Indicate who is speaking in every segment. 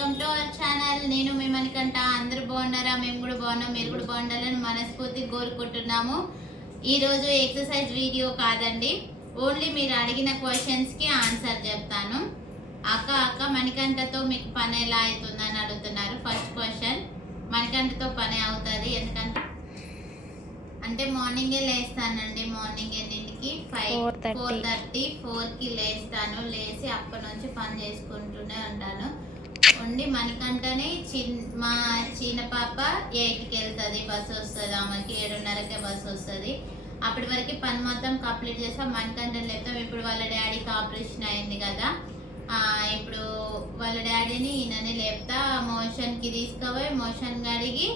Speaker 1: Welcome to our channel. నేను మీ మణికంట అందరూ బాగున్నారా? మేము కూడా బాగున్నాం. మీరు కూడా బాగుండాలని మనస్ఫూర్తి కోరుకుంటున్నాము. ఈ రోజు ఎక్సర్సైజ్ వీడియో కాదండి. ఓన్లీ మీరు అడిగిన క్వశ్చన్స్కి ఆన్సర్ చెప్తాను. అక్క అక్క మణికంఠతో మీకు పని ఎలా అవుతుందని అడుగుతున్నారు. ఫస్ట్ క్వశ్చన్ మణికంఠతో పని అవుతుంది. ఎందుకంటే అంటే మార్నింగే లేస్తానండి. మార్నింగ్ ఎన్నింటికి? ఫైవ్
Speaker 2: 4:30.
Speaker 1: ఫోర్ థర్టీ ఫోర్కి లేస్తాను. లేచి అప్పటి నుంచి పని చేసుకుంటూనే ఉంటాను. ఉండి మనకంటనే చిన్ మా చిన్న పాప ఎయిట్కి వెళ్తుంది బస్సు వస్తుంది ఆమెకి ఏడున్నరకే బస్సు వస్తుంది. అప్పటి వరకు పని మొత్తం కంప్లీట్ చేస్తాం మనకంటే లేపుతాం ఇప్పుడు వాళ్ళ డాడీకి ఆపరేషన్ అయింది కదా. ఇప్పుడు వాళ్ళ డాడీని ఈయనని లేపుతా మోషన్కి తీసుకుపోయి మోషన్ అడిగి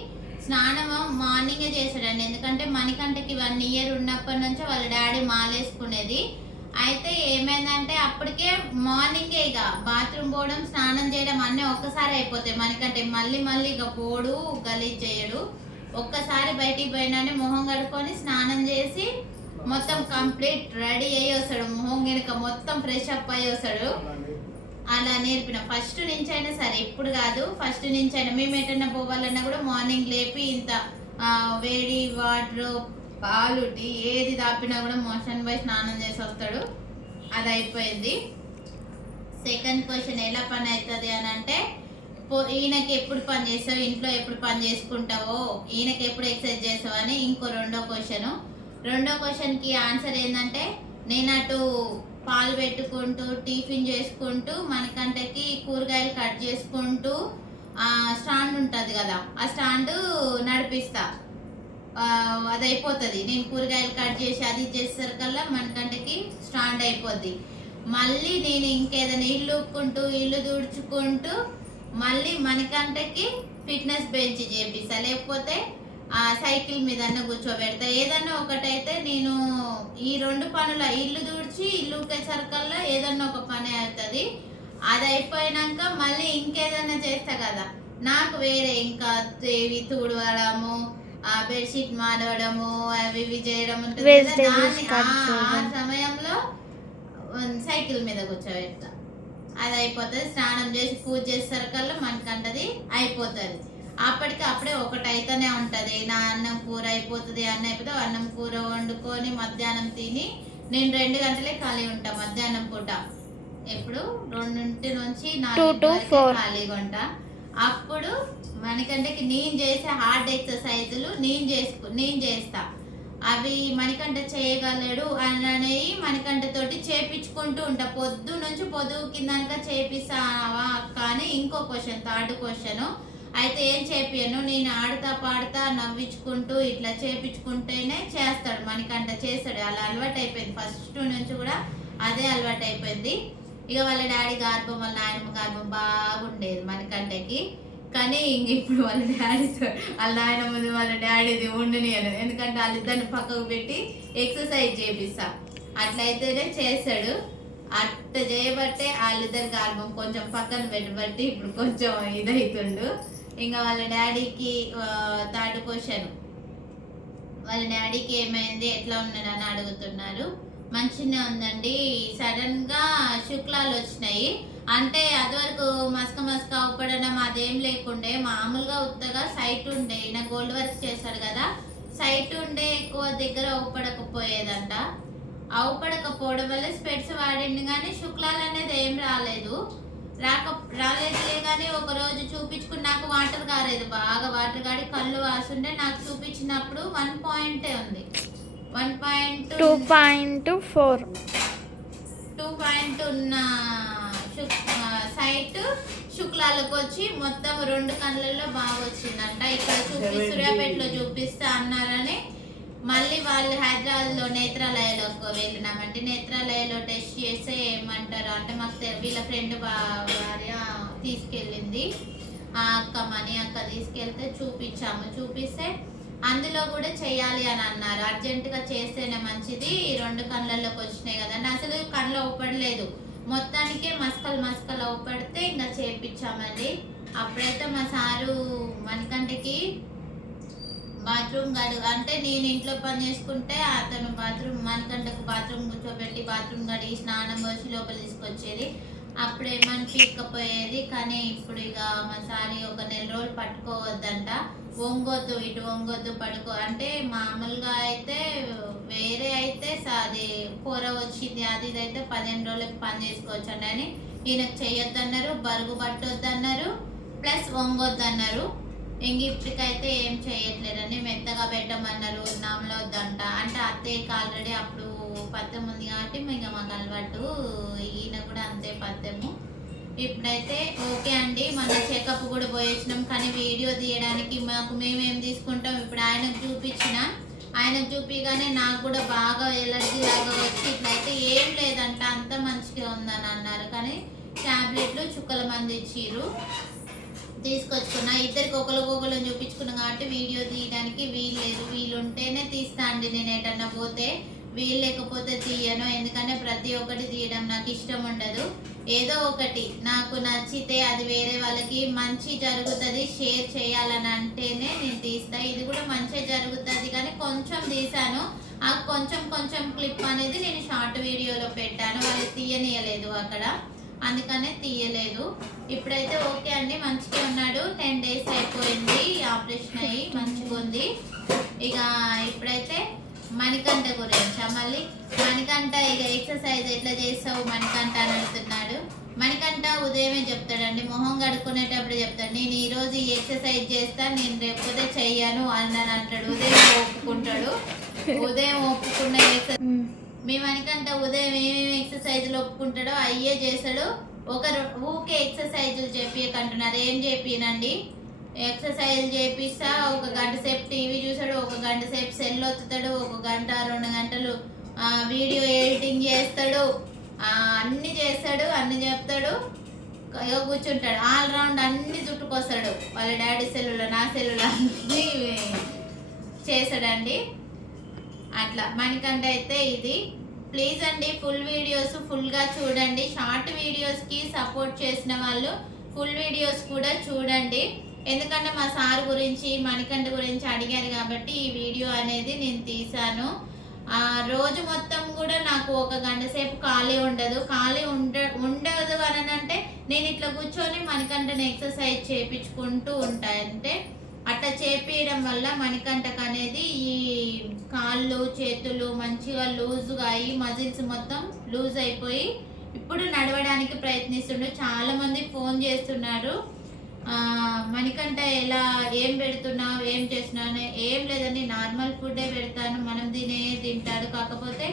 Speaker 1: స్నానం మార్నింగే చేశాడండి ఎందుకంటే మణికంటకి వన్ ఇయర్ ఉన్నప్పటి నుంచో వాళ్ళ డాడీ మాలేసుకునేది. అయితే ఏమైందంటే అప్పటికే మార్నింగే ఇక బాత్రూమ్ పోవడం స్నానం చేయడం అన్నీ ఒక్కసారి అయిపోతాయి. మనకంటే మళ్ళీ మళ్ళీ ఇక పోడు గలీజ్ చేయడు. ఒక్కసారి బయటికి పోయినానే మొహం కడుక్కొని స్నానం చేసి మొత్తం కంప్లీట్ రెడీ అయ్యి వస్తాడు. మొహం వెనుక మొత్తం ఫ్రెష్ అప్ అయ్యి వస్తాడు. అలా నేర్పిన. ఫస్ట్ నుంచి అయినా సరే ఇప్పుడు కాదు. ఫస్ట్ నుంచి అయినా మేము ఎటన్నా పోవాలన్నా కూడా మార్నింగ్ లేపి ఇంత వేడి వాటర్ పాలు టీ ఏది దాపినా కూడా మోషన్ పోయి స్నానం చేసి వస్తాడు. అది అయిపోయింది. సెకండ్ క్వశ్చన్ ఎలా పని అవుతుంది అని అంటే పో- ఈయనకి ఎప్పుడు పని చేస్తావు ఇంట్లో ఎప్పుడు పని చేసుకుంటావో? ఈయనకి ఎప్పుడు ఎక్సర్సైజ్ చేస్తావు అని ఇంకో రెండో క్వశ్చన్ రెండో క్వశ్చన్కి ఆన్సర్ ఏంటంటే నేను అటు పాలు పెట్టుకుంటూ టిఫిన్ చేసుకుంటూ మనకంటకి కూరగాయలు కట్ చేసుకుంటూ స్టాండ్ ఉంటుంది కదా. ఆ స్టాండ్ నడిపిస్తా. అది అయిపోతుంది నేను కూరగాయలు కట్ చేసి అది చేసేసరికల్లా మనకంటకి స్టాండ్ అయిపోద్ది. మళ్ళీ నేను ఇంకేదైనా ఇల్లు ఊపుకుంటూ ఇల్లు తుడుచుకుంటూ మళ్ళీ మనకంటకి ఫిట్నెస్ బెంచ్ చేపిస్తా. లేకపోతే ఆ సైకిల్ మీద కూర్చోబెడతా. ఏదన్నా ఒకటైతే నేను ఈ రెండు పనుల ఇల్లు దూడ్చి ఇల్లు ఊకే సరికల్లా ఏదన్నా ఒక పని అవుతుంది అది అయిపోయినాక మళ్ళీ ఇంకేదన్నా చేస్తా కదా. నాకు వేరే ఇంకా ఇవి తుడవడము ఆ బెడ్షీట్ మారవడము అవి ఇవి చేయడం ఉంటుంది కదా, ఆ-. సమయంలో సైకిల్ మీద కూర్చోబెడతా. అది అయిపోతుంది. స్నానం చేసి పూజ చేసేసరికల్లా మనకంటది అయిపోతుంది. అప్పటికి అప్పుడే ఒకటి అయితేనే ఉంటుంది. నా అన్నం కూర అయిపోతుంది అన్నం అయిపోతే అన్నం కూర వండుకొని మధ్యాహ్నం తిని నేను రెండు గంటలే ఖాళీ ఉంటా మధ్యాహ్నం పూట. ఎప్పుడు? రెండింటి నుంచి నాలుగు. ఖాళీగా ఉంటా. అప్పుడు మనకంటకి నేను చేసే హార్డ్ ఎక్సర్సైజులు నేను చేసుకు నేను చేస్తా. అవి మణికంఠ చేయగలడు అని అనేవి మణికంఠ చేపించుకుంటూ ఉంటా. పొద్దు నుంచి పొద్దు కిందనక చేపిస్తావా కానీ ఇంకో క్వశ్చన్ థర్డ్ క్వశ్చన్ అయితే ఏం చేపియను నేను ఆడుతా పాడుతా నవ్వించుకుంటూ ఇట్లా చేపించుకుంటేనే చేస్తాడు మణికంఠ చేస్తాడు. అలా అలవాటు అయిపోయింది ఫస్ట్ నుంచి కూడా అదే అలవాటు అయిపోయింది ఇక వాళ్ళ డాడీ గర్భం వాళ్ళ నాయనమ్మ గర్భం బాగుండేది మణికంఠకి. కానీ ఇంక ఇప్పుడు వాళ్ళ డాడీతో వాళ్ళ నాయనమ్మది వాళ్ళ డాడీది ఉండనియను ఎందుకంటే వాళ్ళిద్దరిని పక్కకు పెట్టి ఎక్సర్సైజ్ చేపిస్తా. అట్లయితేనే చేస్తాడు. అట్ట చేయబట్టే వాళ్ళిద్దరి గర్భం కొంచెం పక్కన పెట్టబట్టి ఇప్పుడు కొంచెం ఇదవుతుండు ఇంకా వాళ్ళ డాడీకి థర్డ్ క్వశ్చన్. వాళ్ళ డాడీకి ఏమైంది ఎట్లా ఉన్నారని అడుగుతున్నారు. మంచిగా ఉందండి. సడన్గా శుక్లాలు వచ్చినాయి. అంటే అది వరకు మస్క మసక అవ్వపడడం అదేం లేకుండే మామూలుగా ఉత్తగా సైట్ ఉండే ఈయన గోల్డ్ వర్క్ చేశాడు కదా సైట్ ఉండే ఎక్కువ దగ్గర అవ్వపడకపోయేదంట అవ్వపడకపోవడం వల్ల స్పెట్స్ వాడిండు కానీ శుక్లాలు అనేది ఏం రాలేదు. రాక రాలేదు కానీ ఒక రోజు చూపించుకుని నాకు వాటర్ కారేది బాగా వాటర్ కాడి కళ్ళు వాసుండే నాకు చూపించినప్పుడు వన్ పాయింటే ఉంది. One point
Speaker 2: two point four
Speaker 1: two point ఉన్న సైట్ శుక్లాలకు వచ్చి మొత్తం రెండు కళ్ళల్లో బాగా వచ్చిందంట. ఇక్కడ చూపి సూర్యాపేటలో చూపిస్తా అన్నారని మళ్ళీ వాళ్ళు హైదరాబాద్లో నేత్రాలయలోకి వెళ్ళినామంటే నేత్రాలయలో టెస్ట్ చేస్తే ఏమంటారు? అంటే మాకు వీళ్ళ ఫ్రెండ్ భార్య తీసుకెళ్ళింది. ఆ అక్క మనీ అక్క తీసుకెళ్తే చూపించాము. చూపిస్తే అందులో కూడా చేయాలి అని అన్నారు. అర్జెంటుగా చేస్తేనే మంచిది. ఈ రెండు కళ్ళల్లోకి వచ్చినాయి కదండి అసలు కళ్ళు ఊపడలేదు మొత్తానికే మస్కలు మస్కలు అవుపడితే ఇంకా చేపించామండి. అప్పుడైతే మా సారు మనకంటకి బాత్రూమ్ గడు అంటే నేను ఇంట్లో పని చేసుకుంటే అతను బాత్రూమ్ మనకంటకు బాత్రూమ్ కూర్చోబెట్టి బాత్రూమ్ గడిగి స్నానం పోసి లోపల తీసుకొచ్చేది. అప్పుడు ఏమని కానీ ఇప్పుడు ఇక మా సారి ఒక నెల రోజులు పట్టుకోవద్దంట. వంగొద్దు ఇటు వంగొద్దు పడుకో. అంటే మామూలుగా అయితే వేరే అయితే అది కూర వచ్చింది అది ఇది అయితే పదిహేను రోజులకి పని చేసుకోవచ్చు అండి అని ఈయనకు చెయ్యొద్దన్నారు బరుగు పట్టొద్దన్నారు ప్లస్ వంగొద్దన్నారు. ఇంక ఇప్పటికైతే ఏం చేయట్లేదని మెత్తగా పెట్టమన్నారు నామలో వద్దంట. అంటే అత్తయ్యకి ఆల్రెడీ అప్పుడు పత్రం ఉంది కాబట్టి ఇంకా మాకు అలవాటు ఈయన కూడా ఇప్పుడైతే ఓకే అండి మన చెకప్ కూడా పోయేసినాం. కానీ వీడియో తీయడానికి మాకు మేమేం తీసుకుంటాం? ఇప్పుడు ఆయనకు చూపించిన ఆయనకు చూపిగానే నాకు కూడా బాగా ఎలర్జీ లాగా వచ్చి ఇట్లయితే ఏం లేదంట అంత మంచిగా ఉందని అన్నారు. కానీ టాబ్లెట్లు చుక్కల మంది ఇచ్చిర్రు. తీసుకొచ్చుకున్నా. ఇద్దరికి ఒకరికొకరు చూపించుకున్నాం కాబట్టి వీడియో తీయడానికి వీలు లేదు. వీలు ఉంటేనే తీస్తా అండి నేను ఎటన్నా పోతే. వీలు లేకపోతే తీయను. ఎందుకంటే ప్రతి ఒక్కటి తీయడం నాకు ఇష్టం ఉండదు. ఏదో ఒకటి నాకు నచ్చితే అది వేరే వాళ్ళకి మంచి జరుగుతుంది షేర్ చేయాలని అంటేనే నేను తీస్తా. ఇది కూడా మంచిగా జరుగుతుంది కానీ కొంచెం తీసాను ఆ కొంచెం కొంచెం క్లిప్ అనేది నేను షార్ట్ వీడియోలో పెట్టాను. వాళ్ళు తీయనీయలేదు అక్కడ. అందుకనే తీయలేదు. ఇప్పుడైతే ఓకే అండి. మంచిగా ఉన్నాడు. టెన్ డేస్ అయిపోయింది. ఆపరేషన్ అయ్యి మంచిగా ఉంది ఇక ఇప్పుడైతే మణికంఠ గురించా. మళ్ళీ మణికంఠ ఇక ఎక్సర్సైజ్ ఎట్లా చేస్తావు మణికంఠ అని అడుగుతున్నాడు. మణికంఠ ఉదయమే చెప్తాడండి మొహం కడుక్కునేటప్పుడు చెప్తాడు. నేను ఈ రోజు ఈ ఎక్సర్సైజ్ చేస్తా నేను రేపు చెయ్యను అని అని అంటాడు. ఉదయం ఒప్పుకుంటాడు. ఉదయం ఒప్పుకున్న ఎక్సర్సైజ్ మీ మనకంటే ఉదయం ఏమేమి ఎక్సర్సైజులు ఒప్పుకుంటాడో అయ్యే చేస్తాడు. ఒక ఊకే ఎక్సర్సైజులు చెప్పియకంటున్నారు. ఏం చెప్పినండి? ఎక్సర్సైజ్ చేపిస్తా ఒక గంట సేపు టీవీ చూసాడు ఒక గంట సేపు సెల్ ఒత్తుతాడు ఒక గంట రెండు గంటలు వీడియో ఎడిటింగ్ చేస్తాడు అన్నీ అన్ని చేస్తాడు అన్ని చెప్తాడు ఇక కూర్చుంటాడు. ఆల్ రౌండ్ అన్ని చుట్టుకొస్తాడు. వాళ్ళ డాడీ సెల్లులో నా సెల్లులో అన్ని చేశాడండి అట్లా మనకంటే అయితే ఇది. ప్లీజ్ అండి ఫుల్ వీడియోస్ ఫుల్గా చూడండి. షార్ట్ వీడియోస్కి సపోర్ట్ చేసిన వాళ్ళు ఫుల్ వీడియోస్ కూడా చూడండి. ఎందుకంటే మా సార్ గురించి మణికంఠ గురించి అడిగారు కాబట్టి ఈ వీడియో అనేది నేను తీశాను. ఆ రోజు మొత్తం కూడా నాకు ఒక గంట సేపు ఖాళీ ఉండదు. ఖాళీ ఉండ ఉండదు అని అంటే నేను ఇట్లా కూర్చొని మణికంఠని ఎక్సర్సైజ్ చేపించుకుంటూ ఉంటాయంటే అట్లా చేపించడం వల్ల మణికంఠకు అనేది ఈ కాళ్ళు చేతులు మంచిగా లూజ్గా అయ్యి మజిల్స్ మొత్తం లూజ్ అయిపోయి ఇప్పుడు నడవడానికి ప్రయత్నిస్తుండు. చాలామంది ఫోన్ చేస్తున్నారు. మణికంట మణికంఠ ఎలా ఏం పెడుతున్నావు ఏం చేస్తున్నావు ఏం లేదని నార్మల్ ఫుడ్డే పెడతాను మనం తినే తింటాడు. కాకపోతే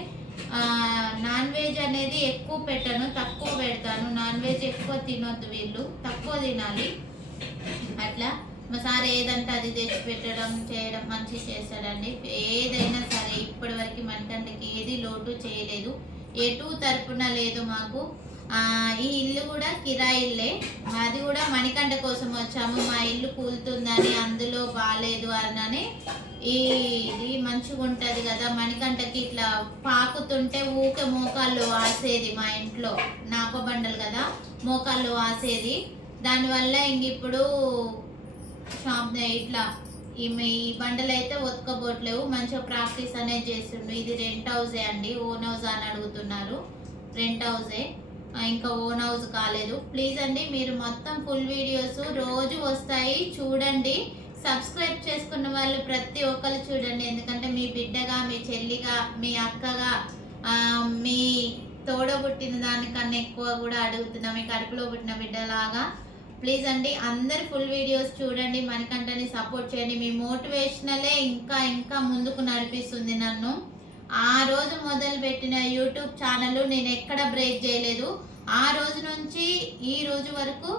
Speaker 1: నాన్ వెజ్ అనేది ఎక్కువ పెట్టను తక్కువ పెడతాను. నాన్ వెజ్ ఎక్కువ తినొద్దు వీళ్ళు తక్కువ తినాలి. అట్లా మా సార్ ఏదంటే అది తెచ్చి పెట్టడం చేయడం మంచి చేస్తాడండి. ఏదైనా సరే ఇప్పటి వరకు మనకంటకి ఏది లోటు చేయలేదు. ఎటు తరపున లేదు మాకు. ఈ ఇల్లు కూడా కిరాయి ఇల్లే. అది కూడా మణికంఠ కోసం వచ్చాము. మా ఇల్లు కూలుతుందని అందులో బాగాలేదు అని ఈ ఇది మంచిగా ఉంటుంది కదా. మణికంఠకి ఇట్లా పాకుతుంటే ఊకే మోకాళ్ళు వాసేది మా ఇంట్లో. నాపబండలు కదా. మోకాళ్ళు వాసేది. దానివల్ల ఇంక ఇప్పుడు షాప్ ఇట్లా ఈ బండలు అయితే ఉతకబోట్లేవు మంచిగా ప్రాక్టీస్ అనేది చేస్తుండు. ఇది రెంట్ హౌసే అండి. ఓన్ హౌస్ అని అడుగుతున్నారు. రెంట్ హౌసే. ఇంకా ఓన్ హౌస్ కాలేదు. ప్లీజ్ అండి మీరు మొత్తం ఫుల్ వీడియోస్ రోజు వస్తాయి. చూడండి. సబ్స్క్రైబ్ చేసుకున్న వాళ్ళు ప్రతి ఒక్కరు చూడండి. ఎందుకంటే మీ బిడ్డగా మీ చెల్లిగా మీ అక్కగా మీ మీ తోడబుట్టిన దానికన్నా ఎక్కువ కూడా అడుగుతున్నా. మీ కడుపులో పుట్టిన బిడ్డలాగా. ప్లీజ్ అండి అందరు ఫుల్ వీడియోస్ చూడండి. మనకంటని సపోర్ట్ చేయండి. మీ మోటివేషనలే ఇంకా ఇంకా ముందుకు నడిపిస్తుంది నన్ను. ఆ రోజు మొదలు పెట్టిన యూట్యూబ్ ఛానల్ నేను ఎక్కడ బ్రేక్ చేయలేదు. ఆ రోజు నుంచి ఈ రోజు వరకు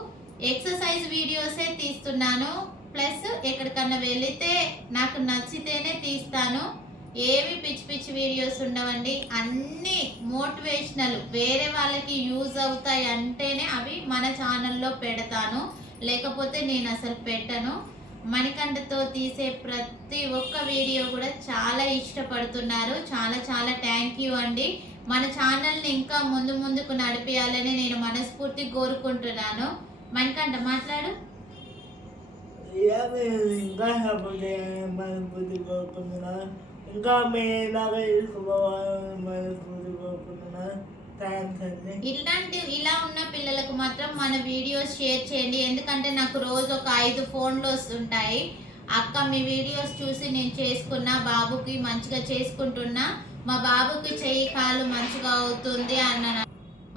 Speaker 1: ఎక్సర్సైజ్ వీడియోసే తీస్తున్నాను. ప్లస్ ఎక్కడికన్నా వెళితే నాకు నచ్చితేనే తీస్తాను. ఏవి పిచ్చి పిచ్చి వీడియోస్ ఉండవండి. అన్ని మోటివేషనల్. వేరే వాళ్ళకి యూజ్ అవుతాయి అంటేనే అవి మన ఛానల్లో పెడతాను. లేకపోతే నేను అసలు పెట్టను. మణికంఠతో తీసే ప్రతి ఒక్క వీడియో కూడా చాలా ఇష్టపడుతున్నారు. చాలా చాలా థ్యాంక్ యూ అండి. మన ఛానల్ని ఇంకా ముందు ముందుకు నడిపించాలని నేను మనస్ఫూర్తి కోరుకుంటున్నాను. మణికంఠ మాట్లాడు.
Speaker 3: ఇంకా మనస్ఫూర్తి కోరుకుంటున్నాను ఇంకా తీసుకోవాలని మనస్ఫూర్తి కోరుకుంటున్నాను
Speaker 1: ఇలాంటి ఇలా ఉన్న పిల్లలకు మాత్రం మన వీడియోస్ షేర్ చేయండి. ఎందుకంటే నాకు రోజు ఒక ఐదు ఫోన్లు వస్తుంటాయి. అక్క మీ వీడియోస్ చూసి నేను చేసుకున్నా బాబుకి మంచిగా చేసుకుంటున్నా. మా బాబుకి చెయ్యి కాలు మంచిగా అవుతుంది అన్న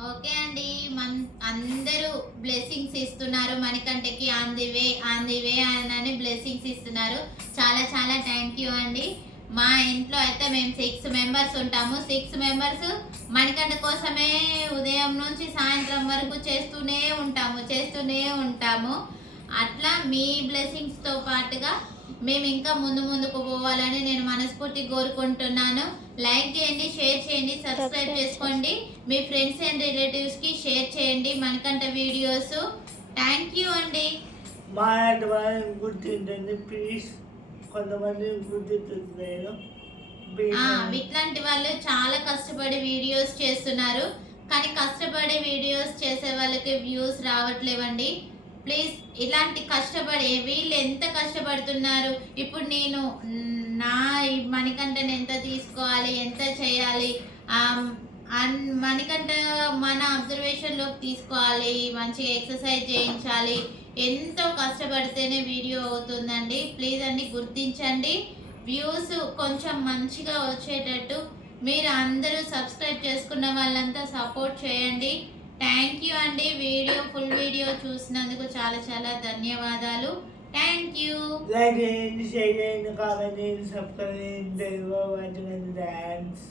Speaker 1: ఓకే అండి. మన్ అందరూ బ్లెస్సింగ్స్ ఇస్తున్నారు. మణికంటకి on the way on the way అని బ్లెస్సింగ్స్ ఇస్తున్నారు. చాలా చాలా థ్యాంక్ యూ అండి. మా ఇంట్లో అయితే మేము సిక్స్ మెంబర్స్ ఉంటాము. సిక్స్ మెంబర్స్ మణికంఠ కోసమే ఉదయం నుంచి సాయంత్రం వరకు చేస్తూనే ఉంటాము చేస్తూనే ఉంటాము. అట్లా మీ బ్లెస్సింగ్స్తో పాటుగా మేము ఇంకా ముందు ముందుకు పోవాలని నేను మనస్ఫూర్తి కోరుకుంటున్నాను. లైక్ చేయండి షేర్ చేయండి సబ్స్క్రైబ్ చేసుకోండి. మీ ఫ్రెండ్స్ అండ్ రిలేటివ్స్కి షేర్ చేయండి మణికంఠ వీడియోస్ థ్యాంక్ యూ అండి.
Speaker 3: మా గుర్తించండి ప్లీజ్ కొంతమంది.
Speaker 1: ఇట్లాంటి వాళ్ళు చాలా కష్టపడి వీడియోస్ చేస్తున్నారు. కానీ కష్టపడి వీడియోస్ చేసే వాళ్ళకి వ్యూస్ రావట్లేవండి. ప్లీజ్ ఇలాంటి కష్టపడి వీళ్ళు ఎంత కష్టపడుతున్నారు? ఇప్పుడు నేను నా ఈ మణికంఠని ఎంత తీసుకోవాలి ఎంత చేయాలి? మణికంఠ మన అబ్జర్వేషన్లోకి తీసుకోవాలి మంచిగా ఎక్సర్సైజ్ చేయించాలి. ఎంతో కష్టపడితేనే వీడియో అవుతుందండి. ప్లీజ్ అండి గుర్తించండి. వ్యూస్ కొంచెం మంచిగా వచ్చేటట్టు మీరు అందరూ సబ్స్క్రైబ్ చేసుకున్న వాళ్ళంతా సపోర్ట్ చేయండి. థ్యాంక్ యూ అండి. వీడియో ఫుల్ వీడియో చూసినందుకు చాలా చాలా ధన్యవాదాలు. Thank you.
Speaker 3: లైక్ చేయండి షేర్ చేయండి కామెంట్ చేయండి సబ్స్క్రైబ్ చేయండి. థ్యాంక్స్